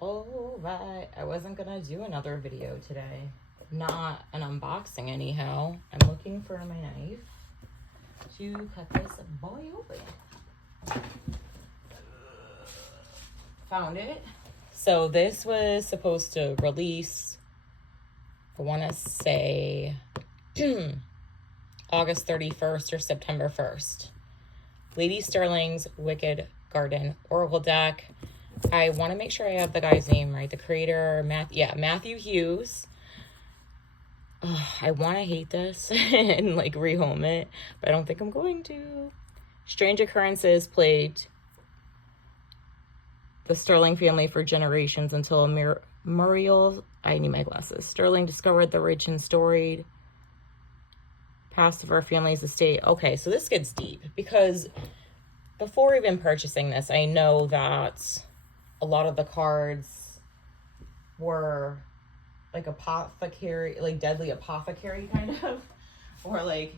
All right, I wasn't gonna do another video today. Not an unboxing anyhow. I'm looking for my knife to cut this boy open. Found it. So this was supposed to release, I want to say August 31st or September 1st. Lady Stirling's Wicked Garden Oracle deck. I want to make sure I have the guy's name right. The creator, Matthew Hughes. I want to hate this and like rehome it, but I don't think I'm going to. Strange occurrences plagued the Stirling family for generations until Muriel, I need my glasses. Stirling discovered the rich and storied past of our family's estate. Okay, so this gets deep because before even purchasing this, I know that a lot of the cards were like apothecary, like deadly apothecary kind of, or like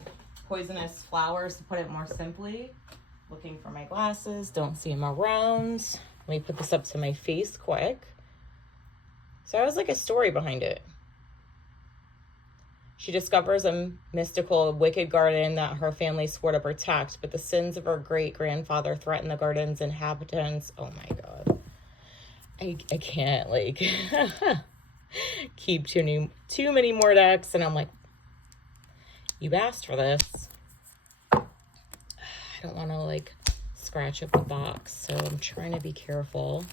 poisonous flowers, to put it more simply. Looking for my glasses, don't see them around. Let me put this up to my face quick. So I was like a story behind it. She discovers a mystical wicked garden that her family swore to protect, but the sins of her great-grandfather threaten the garden's inhabitants. Oh my God. I can't like keep too many more decks, and I'm like, you asked for this. I don't want to like scratch up the box, so I'm trying to be careful.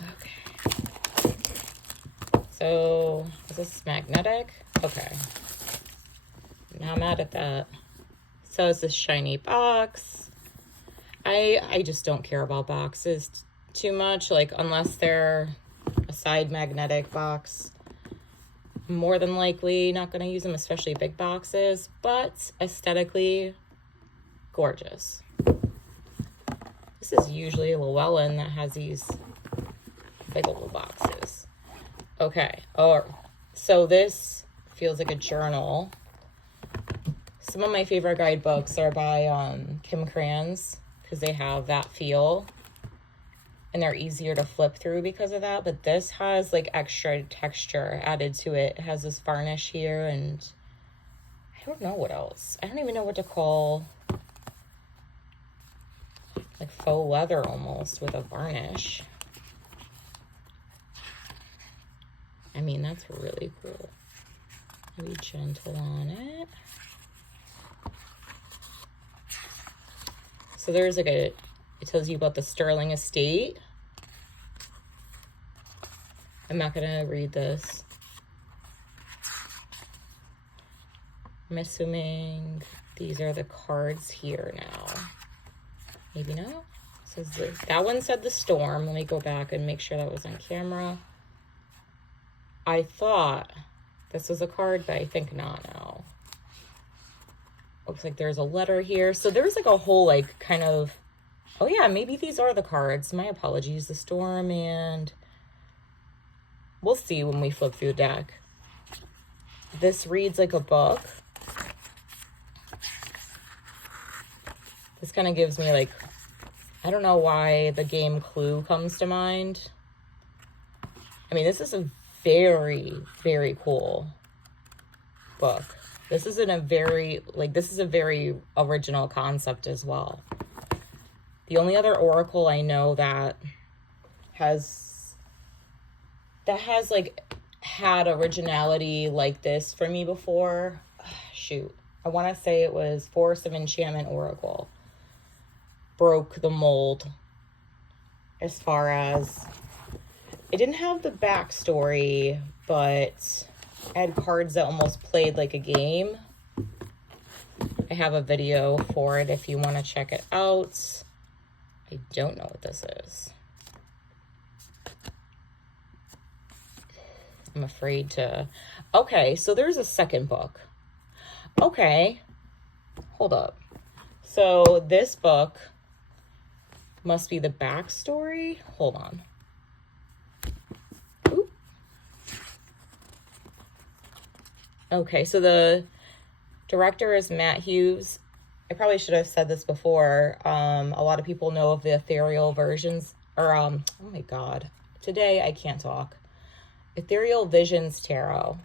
Okay. So is this magnetic? Okay. Not mad at that. So it's this shiny box. I just don't care about boxes too much, like unless they're a side magnetic box. More than likely not going to use them, especially big boxes, but aesthetically gorgeous. This is usually a Llewellyn that has these big old boxes. Okay, so this feels like a journal. Some of my favorite guidebooks are by Kim Kranz because they have that feel. And they're easier to flip through because of that. But this has like extra texture added to it. It has this varnish here, and I don't know what else. I don't even know what to call, like faux leather almost with a varnish. I mean, that's really cool. Be gentle on it. So there's like it tells you about the Stirling estate. I'm not going to read this. I'm assuming these are the cards here now. Maybe not. So that one said the storm. Let me go back and make sure that was on camera. I thought this was a card, but I think not now. Looks like there's a letter here. So there's like a whole like kind of, oh yeah, maybe these are the cards. My apologies. The storm, and we'll see when we flip through the deck. This reads like a book. This kind of gives me like, I don't know why the game Clue comes to mind. I mean, this is a very, very cool book. This is a very original concept as well. The only other oracle I know that has like had originality like this for me before, shoot, I want to say it was Forest of Enchantment Oracle. Broke the mold as far as it didn't have the backstory, but it had cards that almost played like a game. I have a video for it if you want to check it out. I don't know what this is. I'm afraid to. Okay, so there's a second book. Okay, hold up. So this book must be the backstory. Hold on. Oop. Okay, so the director is Matt Hughes. I probably should have said this before. A lot of people know of the ethereal versions or oh my God, today I can't talk. Ethereal Visions Tarot.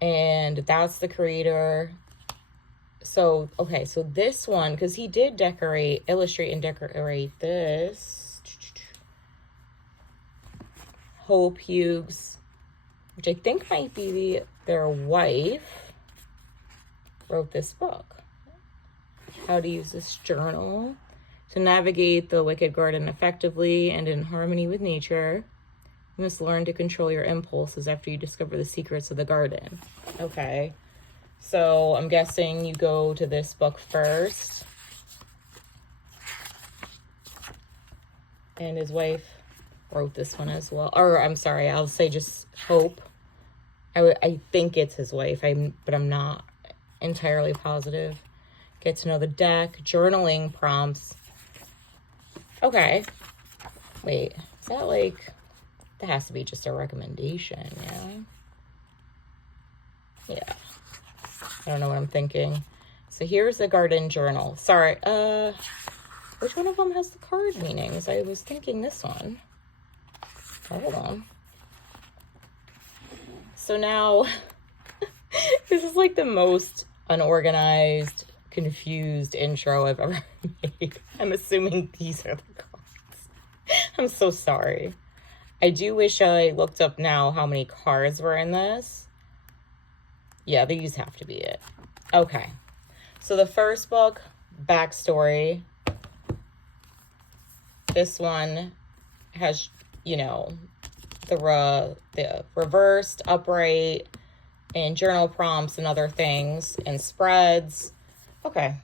And that's the creator. So, okay, so this one, because he did illustrate and decorate this. Hope Hughes, which I think might be their wife, wrote this book. How to use this journal to navigate the wicked garden effectively and in harmony with nature. You must learn to control your impulses after you discover the secrets of the garden. Okay. So I'm guessing you go to this book first. And his wife wrote this one as well. Or I'm sorry, I'll say just Hope. I think it's his wife, but I'm not entirely positive. Get to know the deck, journaling prompts. Okay. Wait, is that like, that has to be just a recommendation, yeah? Yeah. I don't know what I'm thinking. So here's the garden journal. Sorry, which one of them has the card meanings? I was thinking this one. Hold on. So now, this is like the most unorganized, confused intro I've ever made. I'm assuming these are the cards. I'm so sorry. I do wish I looked up now how many cards were in this. Yeah, these have to be it. Okay. So the first book, backstory. This one has, you know, the reversed, upright, and journal prompts and other things, and spreads. Okay.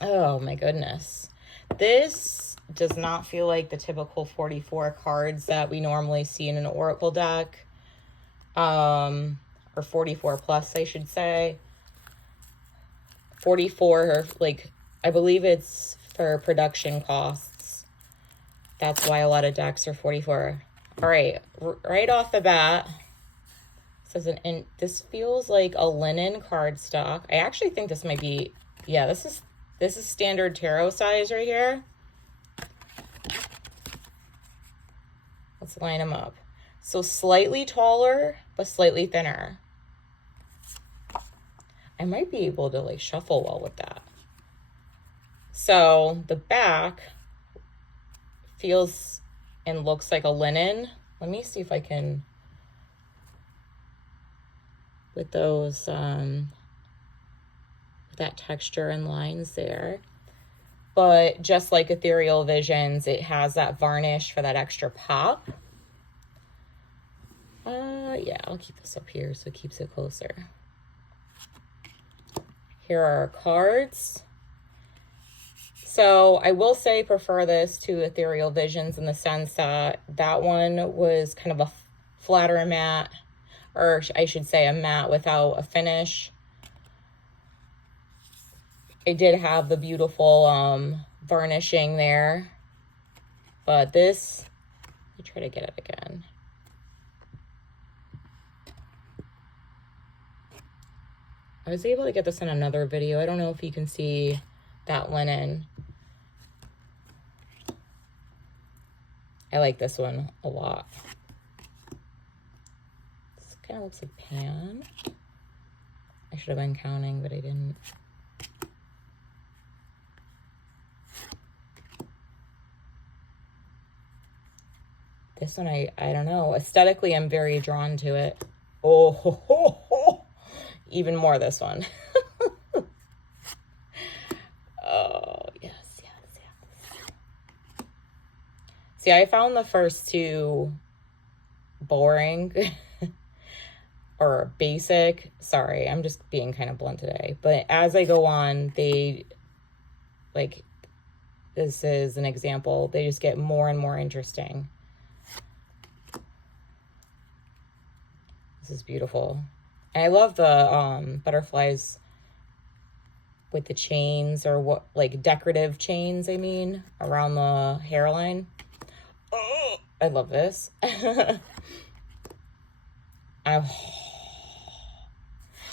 Oh my goodness. This does not feel like the typical 44 cards that we normally see in an oracle deck. Or 44 plus, I should say. 44, like, I believe it's for production costs. That's why a lot of decks are 44. All right, right off the bat, says this feels like a linen cardstock. I actually think this might be, yeah, this is standard tarot size right here. Let's line them up. So slightly taller, but slightly thinner. I might be able to like shuffle well with that. So the back feels and looks like a linen. Let me see if I can, with those, with that texture and lines there. But just like Ethereal Visions, it has that varnish for that extra pop. Yeah, I'll keep this up here so it keeps it closer. Here are our cards. So I will say prefer this to Ethereal Visions in the sense that that one was kind of a flatter matte, or I should say a matte without a finish. It did have the beautiful varnishing there, but this, let me try to get it again. I was able to get this in another video. I don't know if you can see that linen. I like this one a lot. This kind of looks like pan. I should have been counting, but I didn't. This one, I don't know. Aesthetically, I'm very drawn to it. Oh, ho, ho, ho. Even more this one. Oh, yes, yes, yes. See, I found the first two boring or basic. Sorry, I'm just being kind of blunt today. But as I go on, they, like, this is an example. They just get more and more interesting. This is beautiful. And I love the butterflies with the chains, or what, like decorative chains, I mean, around the hairline. Oh, I love this.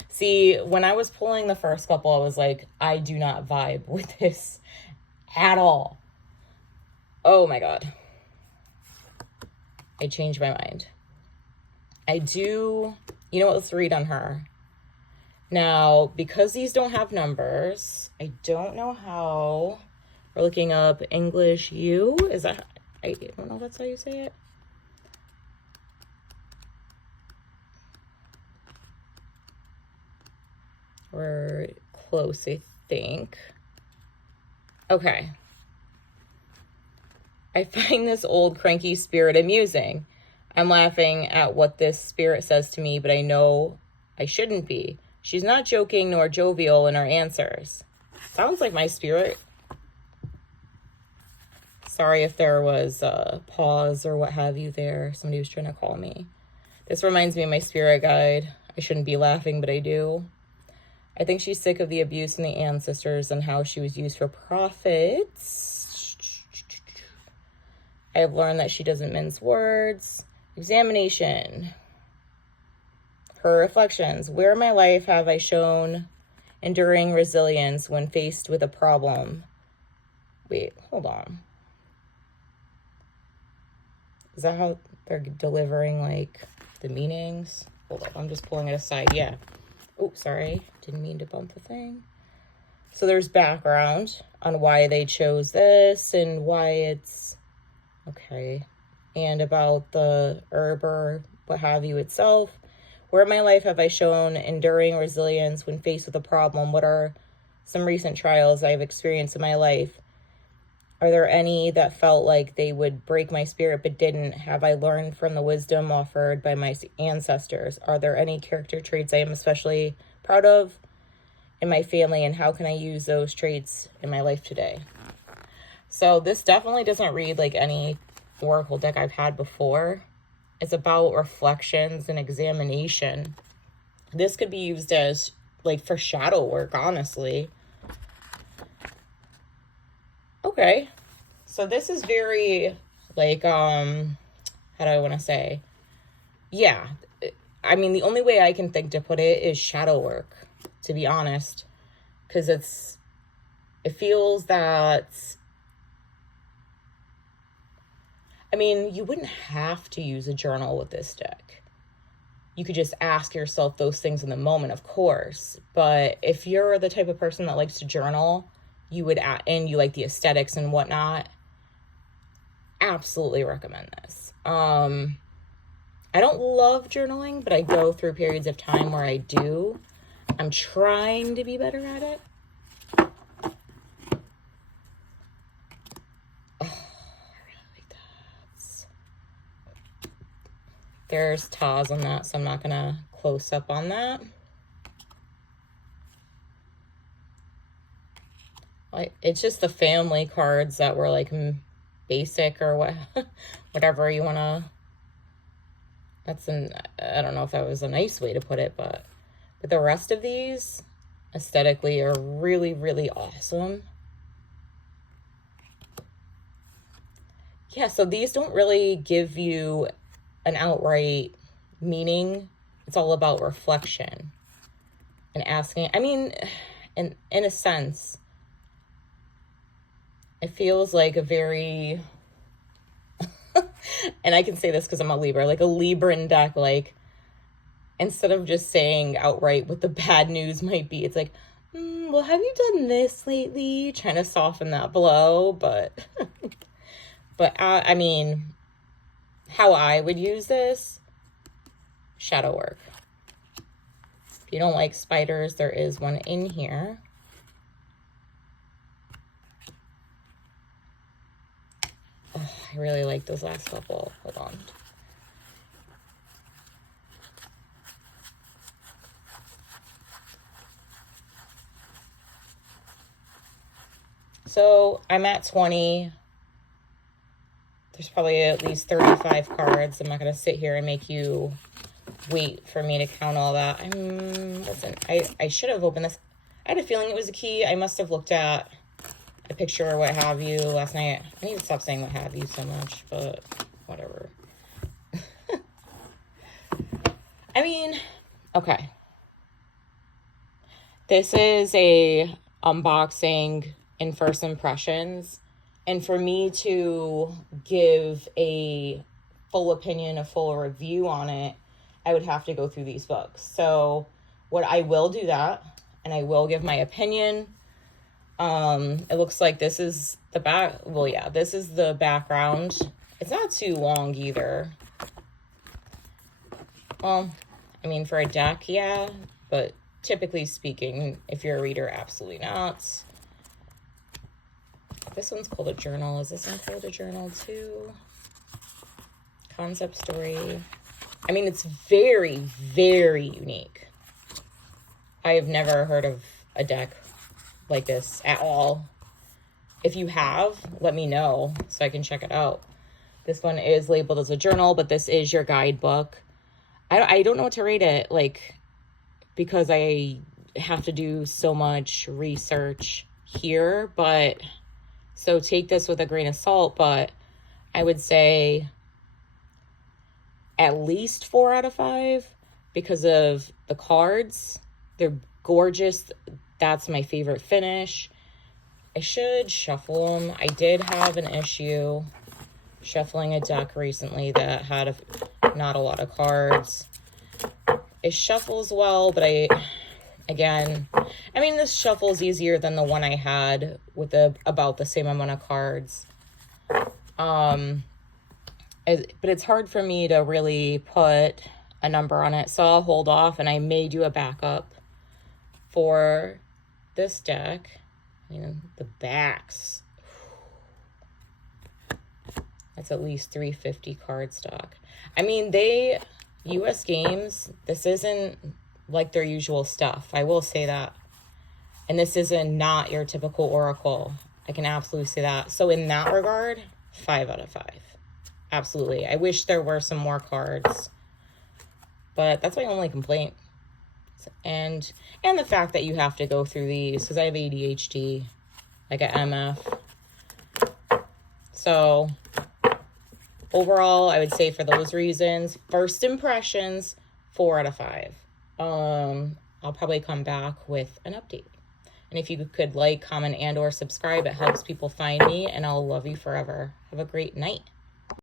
See, when I was pulling the first couple, I was like, I do not vibe with this at all. Oh my God. I changed my mind. I do, you know what, let's read on her. Now, because these don't have numbers, I don't know how, we're looking up English U, is that, I don't know if that's how you say it. We're close, I think. Okay. I find this old cranky spirit amusing. I'm laughing at what this spirit says to me, but I know I shouldn't be. She's not joking nor jovial in her answers. Sounds like my spirit. Sorry if there was a pause or what have you there. Somebody was trying to call me. This reminds me of my spirit guide. I shouldn't be laughing, but I do. I think she's sick of the abuse from the ancestors and how she was used for profits. I have learned that she doesn't mince words. Examination. Her reflections. Where in my life have I shown enduring resilience when faced with a problem? Wait, hold on. Is that how they're delivering, like, the meanings? Hold up, I'm just pulling it aside. Yeah. Oh, sorry. Didn't mean to bump the thing. So there's background on why they chose this and why it's... Okay. And about the herb or what have you itself. Where in my life have I shown enduring resilience when faced with a problem? What are some recent trials I've experienced in my life? Are there any that felt like they would break my spirit but didn't? Have I learned from the wisdom offered by my ancestors? Are there any character traits I am especially proud of in my family, and how can I use those traits in my life today? So this definitely doesn't read like any oracle deck I've had before. It's about reflections and examination. This could be used as like for shadow work, honestly. Okay. So this is very like, how do I want to say? Yeah. I mean, the only way I can think to put it is shadow work, to be honest, because it feels that, I mean, you wouldn't have to use a journal with this deck. You could just ask yourself those things in the moment, of course. But if you're the type of person that likes to journal, you would, and you like the aesthetics and whatnot, absolutely recommend this. I don't love journaling, but I go through periods of time where I do. I'm trying to be better at it. There's Taz on that, so I'm not going to close up on that. It's just the family cards that were like basic or what, whatever you want to. I don't know if that was a nice way to put it, but the rest of these aesthetically are really, really awesome. Yeah, so these don't really give you an outright meaning. It's all about reflection and asking. I mean, in a sense, it feels like a very, and I can say this because I'm a Libra, like a Libran deck, like, instead of just saying outright what the bad news might be, it's like, well, have you done this lately? Trying to soften that blow, but, I mean, how I would use this, shadow work. If you don't like spiders, there is one in here. Oh, I really like those last couple. Hold on. So I'm at 20. There's probably at least 35 cards. I'm not going to sit here and make you wait for me to count all that. Listen, I should have opened this. I had a feeling it was a key. I must have looked at a picture or what have you last night. I need to stop saying what have you so much, but whatever. I mean, okay. This is a unboxing in first impressions. And for me to give a full opinion, a full review on it, I would have to go through these books. So what I will do that, and I will give my opinion. It looks like this is the back. Well, yeah, this is the background. It's not too long either. Well, I mean, for a deck, yeah, but typically speaking, if you're a reader, absolutely not. This one's called a journal. Is this one called a journal too? Concept story. I mean, it's very, very unique. I have never heard of a deck like this at all. If you have, let me know so I can check it out. This one is labeled as a journal, but this is your guidebook. I don't know what to rate it, like, because I have to do so much research here, but so take this with a grain of salt, but I would say at least 4 out of 5 because of the cards. They're gorgeous. That's my favorite finish. I should shuffle them. I did have an issue shuffling a deck recently that had not a lot of cards. It shuffles well, but again, I mean, this shuffles easier than the one I had with about the same amount of cards. But it's hard for me to really put a number on it, so I'll hold off, and I may do a backup for this deck. You know, the backs. That's at least 350 card stock. I mean, US games, this isn't like their usual stuff. I will say that. And this isn't not your typical Oracle. I can absolutely say that. So in that regard, 5 out of 5. Absolutely. I wish there were some more cards. But that's my only complaint. And the fact that you have to go through these, because I have ADHD, like an MF. So overall, I would say for those reasons, first impressions, 4 out of 5. I'll probably come back with an update. And if you could like, comment, and or subscribe, it helps people find me, and I'll love you forever. Have a great night.